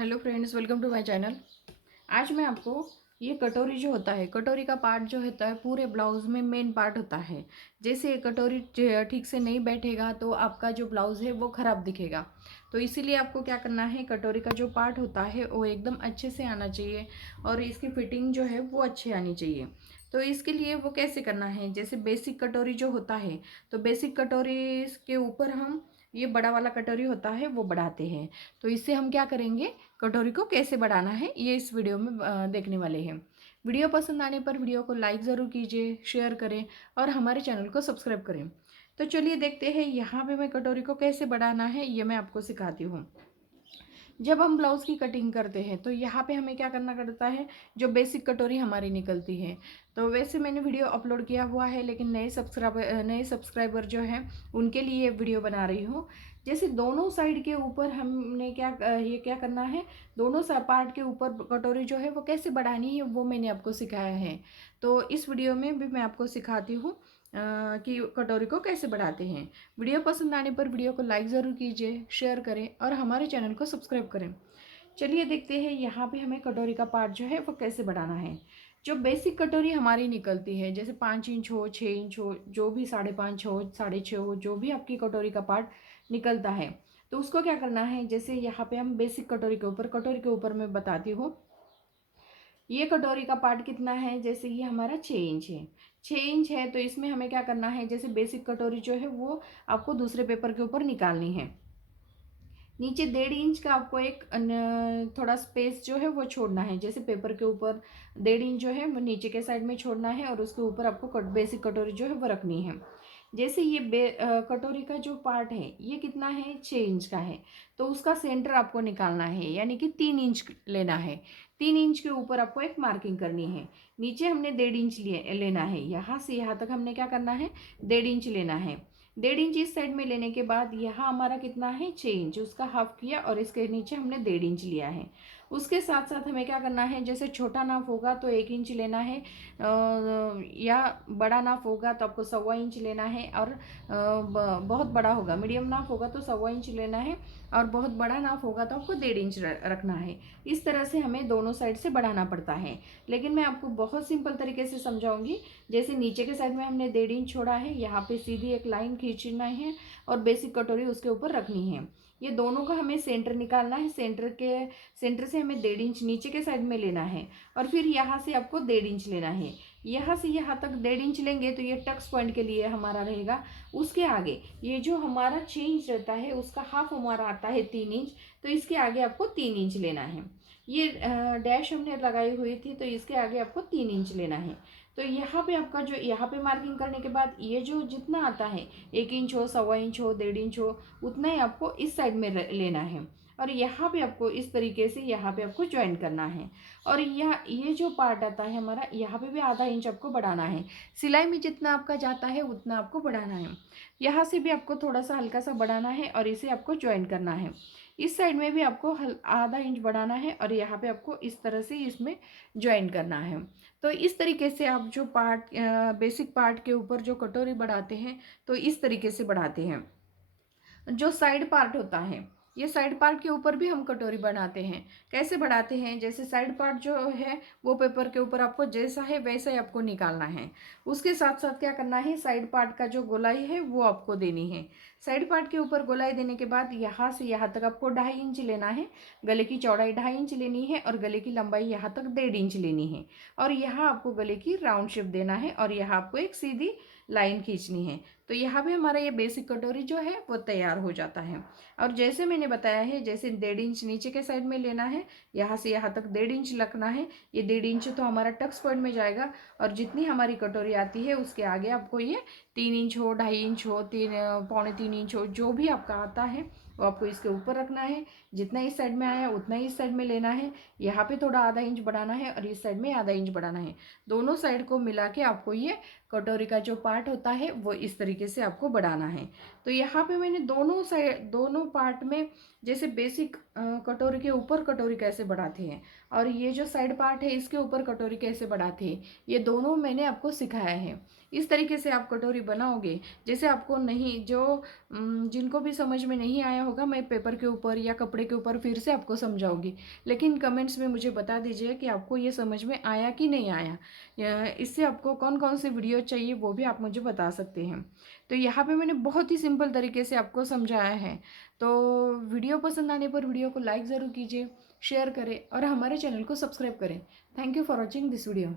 Hello friends, welcome to my channel. आज मैं आपको ये कटोरी जो होता है, कटोरी का पार्ट जो होता है पूरे ब्लाउज में मेन पार्ट होता है। जैसे ये कटोरी ठीक से नहीं बैठेगा तो आपका जो ब्लाउज है वो ख़राब दिखेगा। तो इसीलिए आपको क्या करना है, कटोरी का जो पार्ट होता है वो एकदम अच्छे से आना चाहिए और इसकी फिटिंग जो है वो अच्छी आनी चाहिए। तो इसके लिए वो कैसे करना है, जैसे बेसिक कटोरी जो होता है, तो बेसिक कटोरी के ऊपर हम ये बड़ा वाला कटोरी होता है वो बढ़ाते हैं। तो इससे हम क्या करेंगे, कटोरी को कैसे बढ़ाना है ये इस वीडियो में देखने वाले हैं। वीडियो पसंद आने पर वीडियो को लाइक ज़रूर कीजिए, शेयर करें और हमारे चैनल को सब्सक्राइब करें। तो चलिए देखते हैं यहाँ पे मैं कटोरी को कैसे बढ़ाना है, ये मैं आपको सिखाती हूँ। जब हम ब्लाउज़ की कटिंग करते हैं तो यहाँ पे हमें क्या करना पड़ता है, जो बेसिक कटोरी हमारी निकलती है। तो वैसे मैंने वीडियो अपलोड किया हुआ है, लेकिन नए सब्सक्राइबर जो हैं उनके लिए ये वीडियो बना रही हूँ। जैसे दोनों साइड के ऊपर हमने ये क्या करना है, दोनों पार्ट के ऊपर कटोरी जो है वो कैसे बढ़ानी है वो मैंने आपको सिखाया है। तो इस वीडियो में भी मैं आपको सिखाती हूँ कि कटोरी को कैसे बढ़ाते हैं। वीडियो पसंद आने पर वीडियो को लाइक ज़रूर कीजिए, शेयर करें और हमारे चैनल को सब्सक्राइब करें। चलिए देखते हैं यहाँ पे हमें कटोरी का पार्ट जो है वो कैसे बढ़ाना है। जो बेसिक कटोरी हमारी निकलती है, जैसे 5 इंच हो, 6 इंच हो, जो भी 5.5 हो, 6.5 हो, जो भी आपकी कटोरी का पार्ट निकलता है, तो उसको क्या करना है, जैसे यहाँ पे हम बेसिक कटोरी के ऊपर मैं बताती हूँ। ये कटोरी का पार्ट कितना है, जैसे ये हमारा 6 इंच है। 6 इंच है तो इसमें हमें क्या करना है, जैसे बेसिक कटोरी जो है वो आपको दूसरे पेपर के ऊपर निकालनी है। नीचे 1.5 इंच का आपको एक थोड़ा स्पेस जो है वो छोड़ना है। जैसे पेपर के ऊपर 1.5 इंच जो है वो नीचे के साइड में छोड़ना है और उसके ऊपर आपको बेसिक कटोरी जो है वो रखनी है। जैसे ये कटोरी का जो पार्ट है ये कितना है, 6 इंच का है। तो उसका सेंटर आपको निकालना है, यानी कि 3 इंच लेना है। 3 इंच के ऊपर आपको एक मार्किंग करनी है। नीचे हमने 1.5 इंच लेना है, यहाँ से यहाँ तक हमने क्या करना है, 1.5 इंच लेना है। 1.5 इंच इस साइड में लेने के बाद यहाँ हमारा कितना है, 6 इंच, उसका हाफ किया और इसके नीचे हमने 1.5 इंच लिया है। उसके साथ साथ हमें क्या करना है, जैसे छोटा नाप होगा तो 1 इंच लेना है, या बड़ा नाप होगा तो आपको 1.25 इंच लेना है, और बहुत बड़ा होगा, मीडियम नाप होगा तो 1.25 इंच लेना है, और बहुत बड़ा नाप होगा तो आपको 1.5 इंच रखना है। इस तरह से हमें दोनों साइड से बढ़ाना पड़ता है, लेकिन मैं आपको बहुत सिंपल तरीके से समझाऊंगी। जैसे नीचे के साइड में हमने 1.5 इंच छोड़ा है, यहाँ पे सीधी एक लाइन खींचना है और बेसिक कटोरी उसके ऊपर रखनी है। ये दोनों का हमें सेंटर निकालना है। सेंटर से हमें 1.5 इंच नीचे के साइड में लेना है, और फिर यहाँ से आपको 1.5 इंच लेना है। यहाँ से यहाँ तक 1.5 इंच लेंगे तो ये टक्स पॉइंट के लिए हमारा रहेगा। उसके आगे ये जो हमारा 6 इंच रहता है उसका हाफ हमारा आता है 3 इंच, तो इसके आगे आपको 3 इंच लेना है। ये डैश हमने लगाई हुई थी तो इसके आगे आपको 3 इंच लेना है। तो यहाँ पे आपका जो यहाँ पे मार्किंग करने के बाद ये जो जितना आता है, 1 इंच हो, 1.25 इंच हो, 1.5 इंच हो, उतना ही आपको इस साइड में लेना है। और यहाँ पे आपको इस तरीके से यहाँ पे आपको ज्वाइन करना है। और ये जो पार्ट आता है हमारा, यहाँ पे भी आधा इंच आपको बढ़ाना है। सिलाई में जितना आपका जाता है उतना आपको बढ़ाना है। यहाँ से भी आपको थोड़ा सा हल्का सा बढ़ाना है और इसे आपको ज्वाइन करना है। इस साइड में भी आपको आधा इंच बढ़ाना है और यहाँ पे आपको इस तरह से इसमें ज्वाइन करना है। तो इस तरीके से आप जो बेसिक पार्ट के ऊपर जो कटोरी बढ़ाते हैं तो इस तरीके से बढ़ाते हैं। जो साइड पार्ट होता है, ये साइड पार्ट के ऊपर भी हम कटोरी बनाते हैं। कैसे बढ़ाते हैं, जैसे साइड पार्ट जो है वो पेपर के ऊपर आपको जैसा है वैसा ही आपको निकालना है। उसके साथ साथ क्या करना है, साइड पार्ट का जो गोलाई है वो आपको देनी है। साइड पार्ट के ऊपर गोलाई देने के बाद यहाँ से यहाँ तक आपको 2.5 इंच लेना है। गले की चौड़ाई 2.5 इंच लेनी है और गले की लंबाई यहाँ तक 1.5 इंच लेनी है। और यहाँ आपको गले की राउंड शेप देना है और यहाँ आपको एक सीधी लाइन खींचनी है। तो यहाँ पे हमारा ये बेसिक कटोरी जो है वो तैयार हो जाता है। और जैसे मैंने बताया है, जैसे 1.5 इंच नीचे के साइड में लेना है, यहाँ से यहाँ तक 1.5 इंच रखना है। ये 1.5 इंच तो हमारा टक्स पॉइंट में जाएगा, और जितनी हमारी कटोरी आती है उसके आगे आपको ये 3 इंच हो, 2.5 इंच हो, 3 पौने 3 इंच हो, जो भी आपका आता है वो आपको इसके ऊपर रखना है। जितना इस साइड में आया उतना ही इस साइड में लेना है। यहाँ पे थोड़ा आधा इंच बढ़ाना है और इस साइड में आधा इंच बढ़ाना है। दोनों साइड को मिला के आपको ये कटोरी का जो पार्ट होता है वो इस तरीके से आपको बढ़ाना है। तो यहाँ पे मैंने दोनों साइड, दोनों पार्ट में जैसे बेसिक कटोरी के ऊपर कटोरी कैसे बढ़ाते हैं और ये जो साइड पार्ट है इसके ऊपर कटोरी कैसे बढ़ाते हैं, ये दोनों मैंने आपको सिखाया है। इस तरीके से आप कटोरी बनाओगे। जैसे आपको नहीं, जो जिनको भी समझ में नहीं आया होगा, मैं पेपर के ऊपर या कपड़े के ऊपर फिर से आपको समझाऊंगी, लेकिन कमेंट्स में मुझे बता दीजिए कि आपको ये समझ में आया कि नहीं आया। इससे आपको कौन कौन से वीडियो चाहिए वो भी आप मुझे बता सकते हैं। तो यहाँ पे मैंने बहुत ही सिंपल तरीके से आपको समझाया है। तो वीडियो पसंद आने पर वीडियो को लाइक ज़रूर कीजिए, शेयर करें और हमारे चैनल को सब्सक्राइब करें। Thank you for watching this video.